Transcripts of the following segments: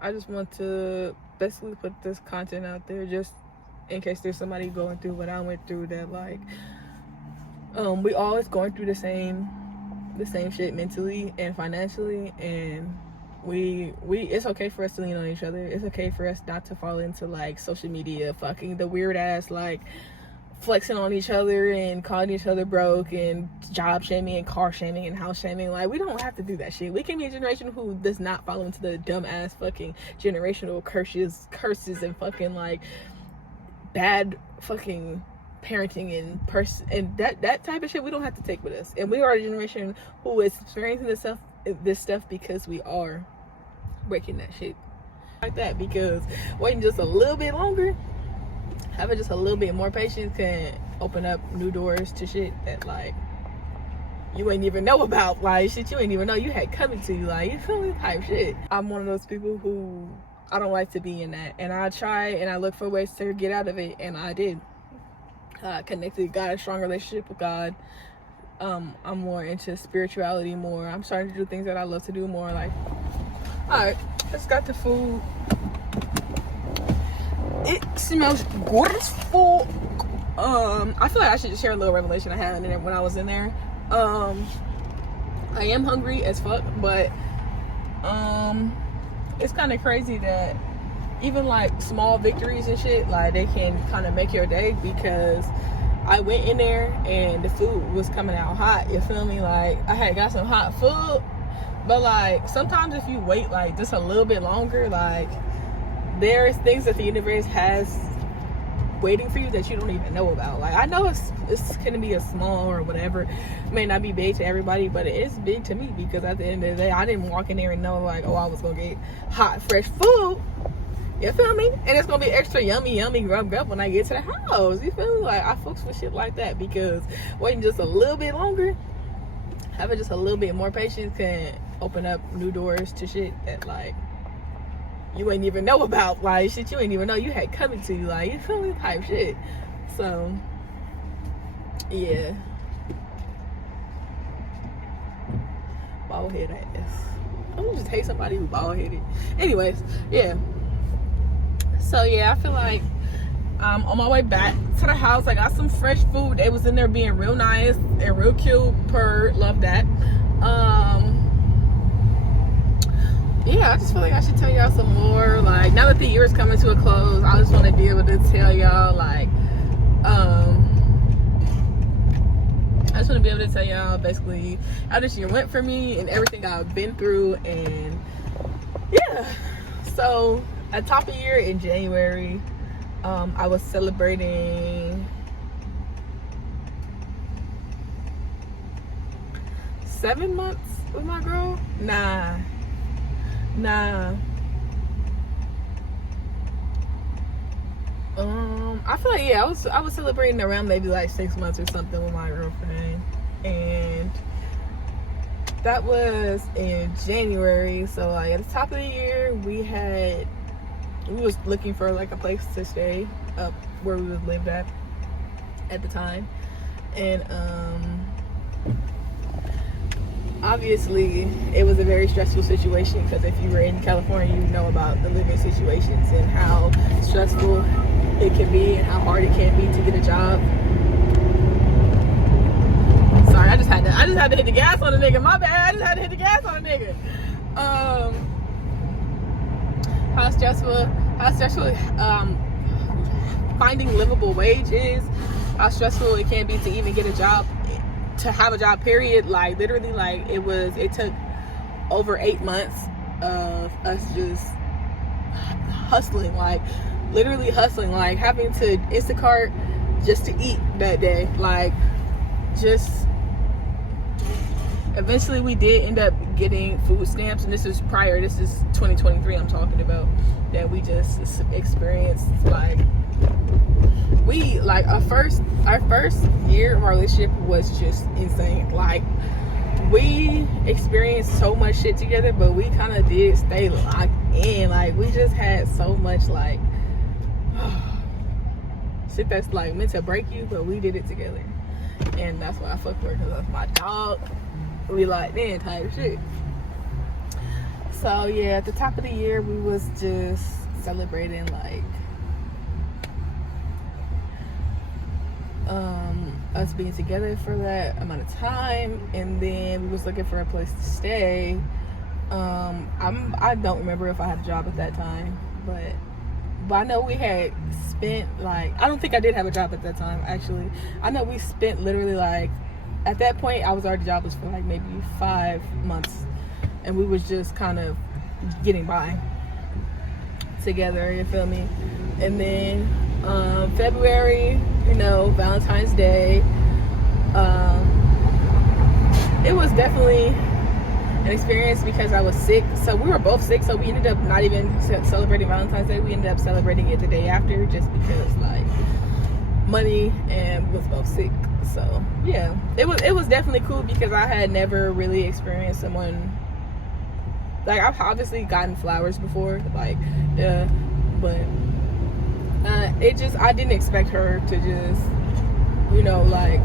I just want to basically put this content out there just in case there's somebody going through what I went through, that like we always going through the same shit mentally and financially, and we it's okay for us to lean on each other. It's okay for us not to fall into like social media fucking the weird ass like flexing on each other and calling each other broke and job shaming and car shaming and house shaming. Like, we don't have to do that shit. We can be a generation who does not fall into the dumb ass fucking generational curses and fucking like bad fucking parenting and that type of shit. We don't have to take with us. And we are a generation who is experiencing this stuff because we are breaking that shit like that. Because waiting just a little bit longer, having just a little bit more patience can open up new doors to shit that like you ain't even know about, like shit you ain't even know you had coming to you, like, you feel me, type shit. I'm one of those people who I don't like to be in that, and I try and I look for ways to get out of it, and I did. Connected, got a strong relationship with God. I'm more into spirituality more. I'm starting to do things that I love to do more. Like, alright, just got the food. It smells beautiful. I feel like I should share a little revelation I had in it when I was in there. I am hungry as fuck, but it's kind of crazy that even like small victories and shit, like they can kind of make your day, because I went in there and the food was coming out hot, you feel me? Like, I had got some hot food, but like sometimes if you wait like just a little bit longer, like there's things that the universe has waiting for you that you don't even know about. Like, I know it's gonna be a small or whatever, it may not be big to everybody, but it is big to me, because at the end of the day I didn't walk in there and know like, oh, I was gonna get hot fresh food. You feel me? And it's gonna be extra yummy grub when I get to the house. You feel me? Like, I fucks with shit like that, because waiting just a little bit longer, having just a little bit more patience can open up new doors to shit that like you ain't even know about, like shit you ain't even know you had coming to you, like, you feel me, type shit. So yeah, bald head ass. I would just hate somebody who bald headed. Anyways, yeah. So yeah, I feel like on my way back to the house, I got some fresh food. They was in there being real nice and real cute. Love that. Yeah, I just feel like I should tell y'all some more. Like, now that the year is coming to a close, I just want to be able to tell y'all like I just want to be able to tell y'all basically how this year went for me and everything I've been through. And yeah, so at top of the year in January, I was celebrating 7 months with my girl. Nah. I feel like, yeah, I was celebrating around maybe like 6 months or something with my girlfriend, and that was in January. So like at the top of the year, we was looking for like a place to stay up where we lived at the time, and obviously it was a very stressful situation, because if you were in California, you know about the living situations and how stressful it can be and how hard it can be to get a job. Sorry, I just had to hit the gas on a nigga. My bad. I just had to hit the gas on a nigga. How stressful finding livable wage is, how stressful it can be to even get a job, to have a job, period. Like, literally, like, it took over 8 months of us just hustling, like literally hustling, like having to Instacart just to eat that day. Like, just eventually we did end up getting food stamps, and this is 2023 I'm talking about, that we just experienced. Like, we, like, our first year of our relationship was just insane. Like, we experienced so much shit together, but we kind of did stay locked in. Like, we just had so much like shit that's like meant to break you, but we did it together, and that's why I fuck with her, because that's my dog. We like then type shit. So yeah, at the top of the year we was just celebrating like us being together for that amount of time, and then we was looking for a place to stay. I don't remember if I had a job at that time, but I know we had spent like, I don't think I did have a job at that time actually. I know we spent literally like, at that point I was already jobless for like maybe 5 months, and we was just kind of getting by together, you feel me? And then February, you know, Valentine's Day, it was definitely an experience because I was sick. So we were both sick, so we ended up not even celebrating Valentine's Day. We ended up celebrating it the day after, just because like money, and we was both sick. So yeah, it was definitely cool because I had never really experienced someone like, I've obviously gotten flowers before, like but it just, I didn't expect her to just, you know, like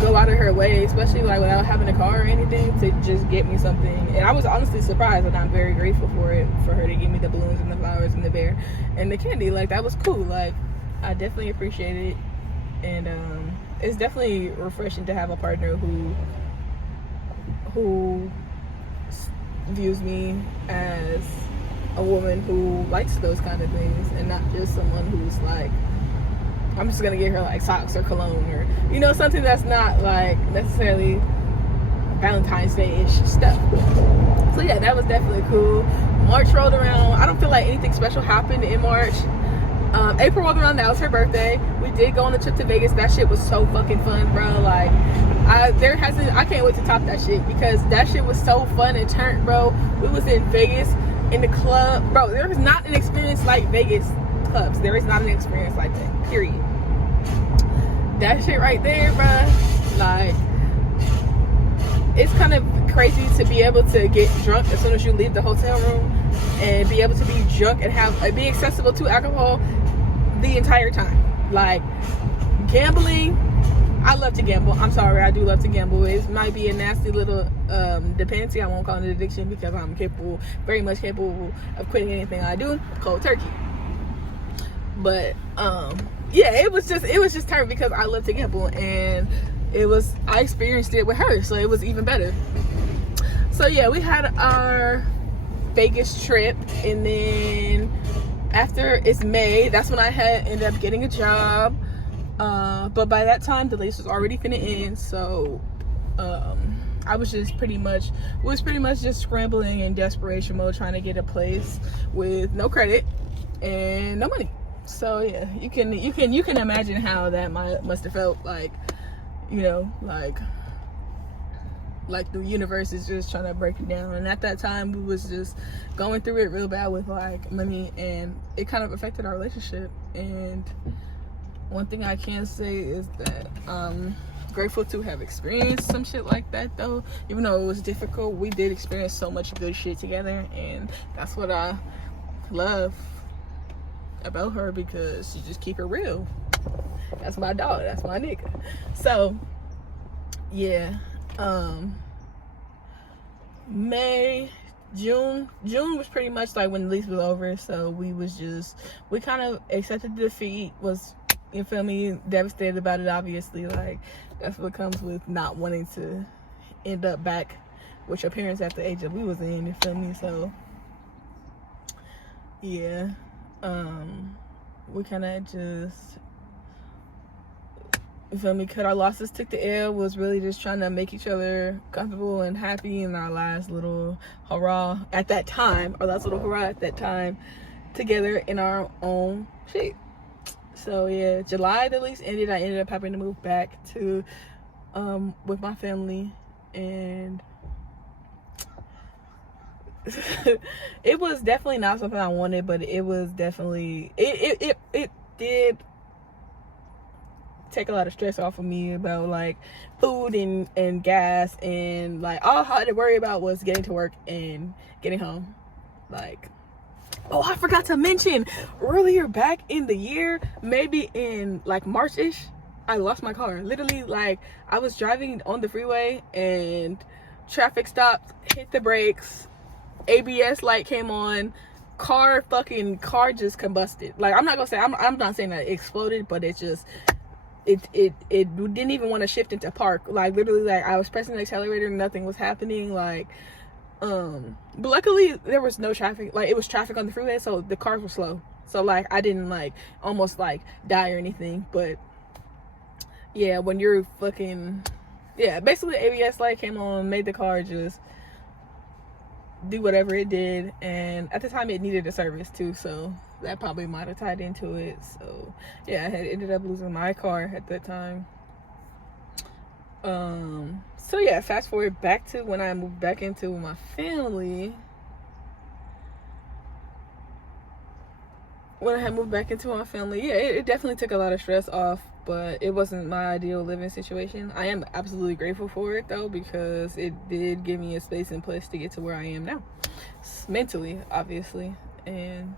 go out of her way, especially like without having a car or anything, to just get me something. And I was honestly surprised, and I'm very grateful for it, for her to give me the balloons and the flowers and the bear and the candy. Like, that was cool. Like, I definitely appreciate it. And it's definitely refreshing to have a partner who views me as a woman who likes those kind of things, and not just someone who's like, I'm just gonna get her like socks or cologne, or, you know, something that's not like necessarily Valentine's Day-ish stuff. So yeah, that was definitely cool. March rolled around. I don't feel like anything special happened in March. April rolled around. That was her birthday. We did go on a trip to Vegas. That shit was so fucking fun, bro. Like, I can't wait to top that shit, because that shit was so fun and turned, bro. We was in Vegas in the club, bro. There is not an experience like Vegas clubs. There is not an experience like that, period. That shit right there, bro, like, it's kind of crazy to be able to get drunk as soon as you leave the hotel room, and be able to be drunk and be accessible to alcohol the entire time. Like, gambling, I love to gamble. I'm sorry, I do love to gamble. It might be a nasty little dependency. I won't call it an addiction, because I'm very much capable of quitting anything I do cold turkey. But yeah, it was just turned because I love to gamble, and I experienced it with her, so it was even better. So yeah, we had our Vegas trip, and then after, it's May, that's when I ended up getting a job. But by that time the lease was already finna end, so I was just pretty much just scrambling in desperation mode, trying to get a place with no credit and no money. So yeah, you can imagine how that must have felt, like, you know, like the universe is just trying to break you down. And at that time we was just going through it real bad with like money, and it kind of affected our relationship. And one thing I can say is that I'm grateful to have experienced some shit like that, though. Even though it was difficult, we did experience so much good shit together, and that's what I love about her, because she just keep it real. That's my dog, that's my nigga. So yeah, June was pretty much like when the lease was over, so we kind of accepted defeat, you feel me, devastated about it, obviously. Like, that's what comes with not wanting to end up back with your parents at the age that we was in, you feel me? So yeah, we kind of just, you feel me, cut our losses, took the L, was really just trying to make each other comfortable and happy in our last little hurrah at that time, together in our own shit. So yeah, July the lease ended. I ended up having to move back to with my family, and it was definitely not something I wanted, but it was definitely, it did take a lot of stress off of me about like food and gas, and like all I had to worry about was getting to work and getting home. Like, oh, I forgot to mention earlier back in the year, maybe in like March-ish, I lost my car. Literally, like, I was driving on the freeway, and traffic stopped, hit the brakes, ABS light came on, car just combusted. Like, I'm not saying that it exploded, but it just, it didn't even want to shift into park. Like, literally, like, I was pressing the accelerator, nothing was happening. Like, but luckily there was no traffic. Like, it was traffic on the freeway, so the cars were slow, so like I didn't like almost like die or anything. But yeah, when you're fucking, yeah, basically the ABS light came on, made the car just do whatever it did, and at the time it needed a service too, so that probably might have tied into it. So yeah, I had ended up losing my car at that time. So yeah, fast forward back to when I moved back into my family. When I had moved back into my family, yeah, it definitely took a lot of stress off, but it wasn't my ideal living situation. I am absolutely grateful for it though, because it did give me a space and place to get to where I am now, mentally, obviously. And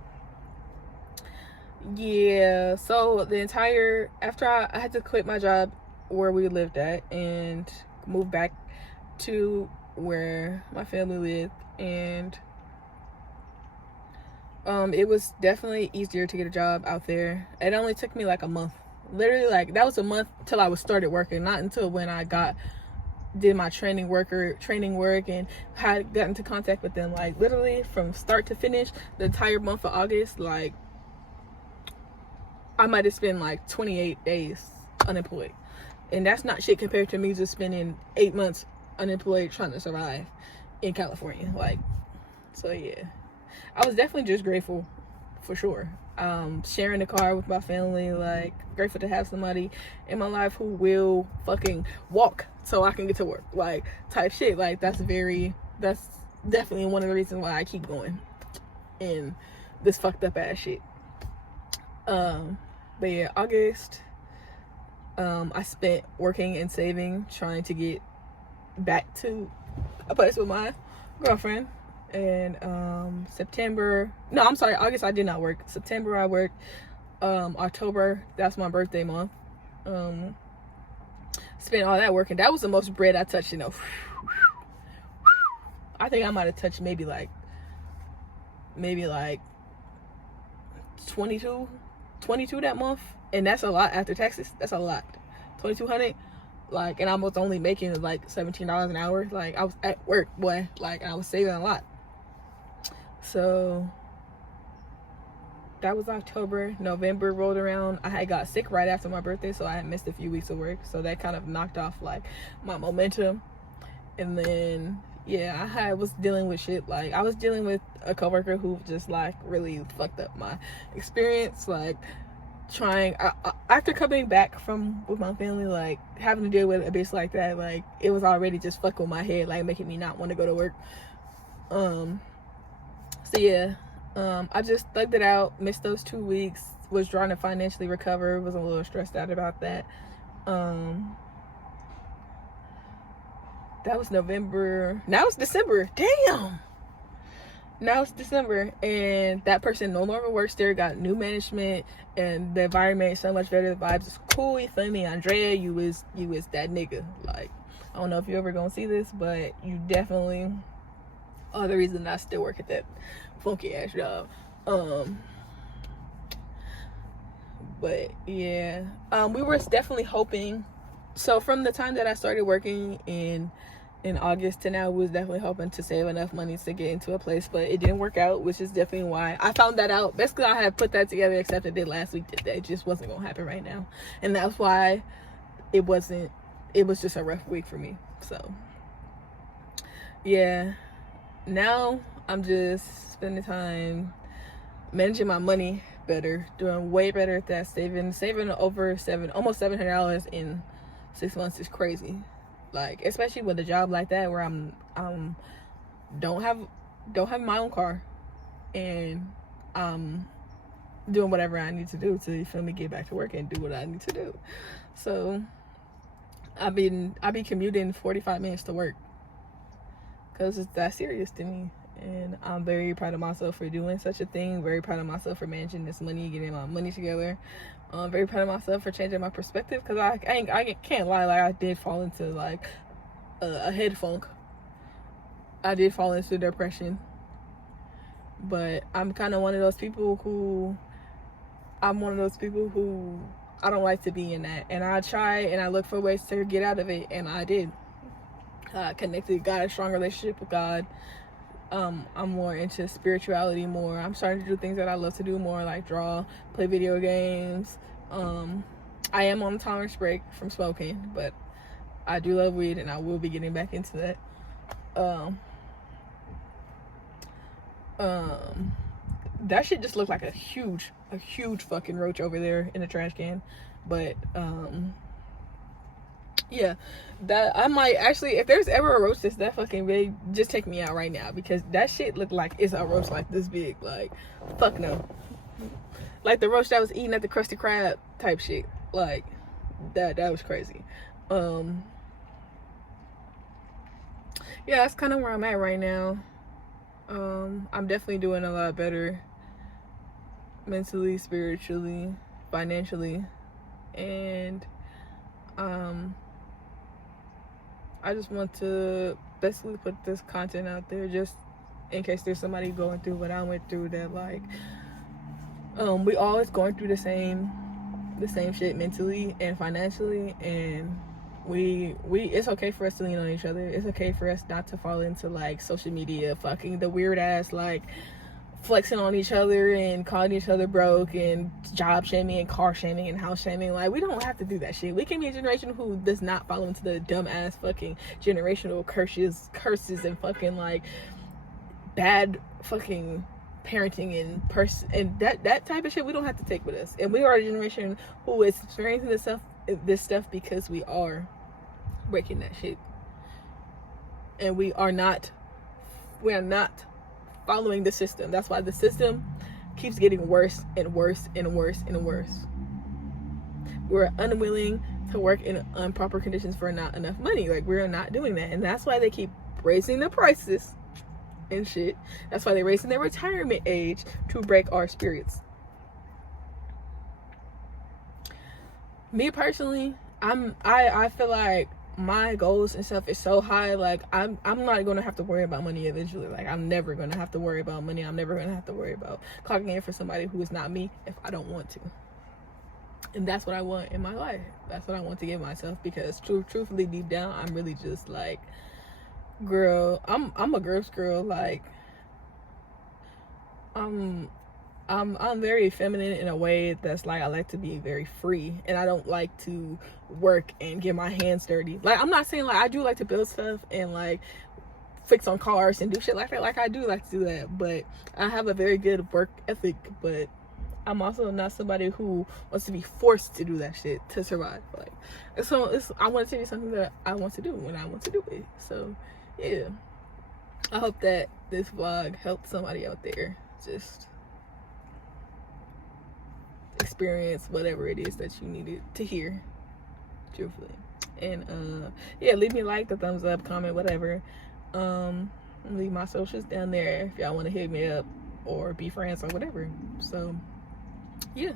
yeah, so after I had to quit my job where we lived at and move back to where my family lived, and it was definitely easier to get a job out there. It only took me like a month, literally, like that was a month till I was started working, not until when I did my training work and had gotten into contact with them. Like, literally from start to finish, the entire month of August, like I might have spent like 28 days unemployed, and that's not shit compared to me just spending 8 months unemployed trying to survive in California. Like, so yeah, I was definitely just grateful for sure. Sharing the car with my family, like grateful to have somebody in my life who will fucking walk so I can get to work, like type shit. Like, that's definitely one of the reasons why I keep going in this fucked up ass shit. But yeah, August, I spent working and saving, trying to get back to a place with my girlfriend. And August I did not work. September I worked. October, that's my birthday month, spent all that working. That was the most bread I touched, you know. I think I might have touched maybe like 22 that month, and that's a lot after taxes. That's a lot. 2,200, like, and I was only making like $17 an hour. Like, I was at work, boy, like, I was saving a lot. So that was October. November rolled around. I had got sick right after my birthday, so I had missed a few weeks of work, so that kind of knocked off like my momentum. And then yeah, I was dealing with shit. Like, I was dealing with a coworker who just like really fucked up my experience. Like, after coming back with my family, like having to deal with a bitch like that, like it was already just fucking with my head, like making me not want to go to work. So yeah, I just thugged it out, missed those 2 weeks, was trying to financially recover, was a little stressed out about that. That was November. Now it's December. Damn. Now it's December, and that person no longer works there, got new management, and the environment is so much better. The vibes is cool. You feel me? Andrea, you is that nigga. Like, I don't know if you ever gonna see this, but you definitely are the reason I still work at that funky ass job. But yeah, we were definitely hoping. So from the time that I started working in August to now, we was definitely hoping to save enough money to get into a place, but it didn't work out, which is definitely why I found that out. Basically, I had put that together, except it did last week, that it just wasn't gonna happen right now, and that's why it was just a rough week for me. So yeah, now I'm just spending time managing my money better, doing way better at that. Saving over almost $700 in 6 months is crazy. Like, especially with a job like that where I'm don't have my own car, and doing whatever I need to do to, you feel me, get back to work and do what I need to do. So I be commuting 45 minutes to work because it's that serious to me, and I'm very proud of myself for doing such a thing. Very proud of myself for managing this money, getting my money together. I'm very proud of myself for changing my perspective, because I can't lie, like I did fall into like a head funk I did fall into depression. But I'm kind of one of those people who I don't like to be in that. And I try and I look for ways to get out of it, and I did. Connected, got a strong relationship with God. I'm more into spirituality more. I'm starting to do things that I love to do more, like draw, play video games. I am on a tolerance break from smoking, but I do love weed, and I will be getting back into that. That shit just looked like a huge fucking roach over there in the trash can. But yeah, that I might actually, if there's ever a roach that's that fucking big, just take me out right now, because that shit looked like it's a roach like this big. Like, fuck no. Like the roach that was eating at the Krusty Krab type shit. Like that was crazy. Yeah, that's kind of where I'm at right now. I'm definitely doing a lot better mentally, spiritually, financially, and I just want to basically put this content out there just in case there's somebody going through what I went through, that like we always going through the same shit mentally and financially, and we it's okay for us to lean on each other. It's okay for us not to fall into like social media fucking the weird ass like flexing on each other and calling each other broke and job shaming and car shaming and house shaming. Like, we don't have to do that shit. We can be a generation who does not follow into the dumb ass fucking generational curses and fucking like bad fucking parenting and that type of shit. We don't have to take with us. And we are a generation who is experiencing this stuff because we are breaking that shit, and we are not following the system. That's why the system keeps getting worse and worse and worse and worse. We're unwilling to work in improper conditions for not enough money. Like, we're not doing that, and that's why they keep raising the prices and shit. That's why they're raising their retirement age, to break our spirits. Me personally, I feel like my goals and stuff is so high. Like, I'm not gonna have to worry about money eventually. Like, I'm never gonna have to worry about money. I'm never gonna have to worry about clocking in for somebody who is not me if I don't want to. And that's what I want in my life. That's what I want to give myself, because truthfully, deep down, I'm really just like, girl, I'm a girl's girl. Like, I'm very feminine in a way that's like, I like to be very free, and I don't like to work and get my hands dirty. Like, I'm not saying, like, I do like to build stuff and like fix on cars and do shit like that. Like, I do like to do that, but I have a very good work ethic. But I'm also not somebody who wants to be forced to do that shit to survive. Like, so I want to tell you something that I want to do when I want to do it. So yeah, I hope that this vlog helped somebody out there just experience whatever it is that you needed to hear, truthfully. And yeah, leave me a like, a thumbs up, comment, whatever. Leave my socials down there if y'all want to hit me up or be friends or whatever. So yeah.